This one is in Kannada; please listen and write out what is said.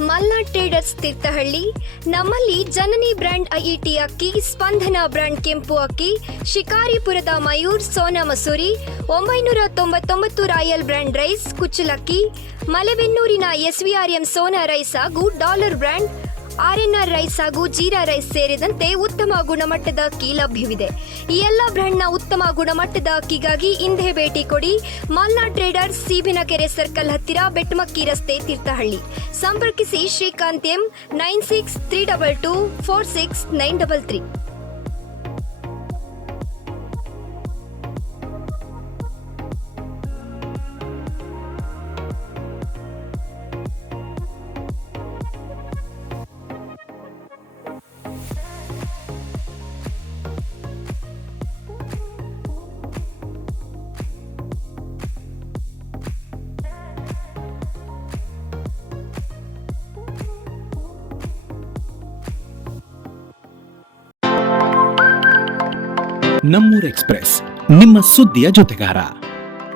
ಮಲ್ನಾಡ್ ಟ್ರೇಡರ್ಸ್ ತೀರ್ಥಹಳ್ಳಿ. ನಮ್ಮಲ್ಲಿ ಜನನಿ ಬ್ರ್ಯಾಂಡ್ ಐಇಟಿ ಅಕ್ಕಿ, ಸ್ಪಂದನ ಬ್ರ್ಯಾಂಡ್ ಕೆಂಪು ಅಕ್ಕಿ, ಶಿಕಾರಿಪುರದ Mayur Sona Masoori, 999 royal brand rice ಕುಚ್ಚಲಕ್ಕಿ, ಮಲೆಬೆನ್ನೂರಿನ SVRM ಸೋನಾ ರೈಸ್ ಹಾಗೂ ಡಾಲರ್ ಬ್ರ್ಯಾಂಡ್ RNR ರೈಸ್ ಹಾಗೂ ಜೀರಾ ರೈಸ್ ಸೇರಿದಂತೆ ಉತ್ತಮ ಗುಣಮಟ್ಟದ ಅಕ್ಕಿ ಲಭ್ಯವಿದೆ. ಈ ಎಲ್ಲ ಬ್ರ್ಯಾಂಡ್ನ ಉತ್ತಮ ಗುಣಮಟ್ಟದ ಅಕ್ಕಿಗಾಗಿ ಇಂದೇ ಭೇಟಿ ಕೊಡಿ. ಮಲ್ನಾಡ್ ಟ್ರೇಡರ್ಸ್, ಸೀಬಿನಕೆರೆ ಸರ್ಕಲ್ ಹತ್ತಿರ, ಬೆಟ್ಮಕ್ಕಿ ರಸ್ತೆ, ತೀರ್ಥಹಳ್ಳಿ. ಸಂಪರ್ಕಿಸಿ ಶ್ರೀಕಾಂತ್ ಎಂ 9632246933. ನಮ್ಮೂರ್ ಎಕ್ಸ್‌ಪ್ರೆಸ್, ನಿಮ್ಮ ಸುದ್ದಿಯ ಜೊತೆಗಾರ.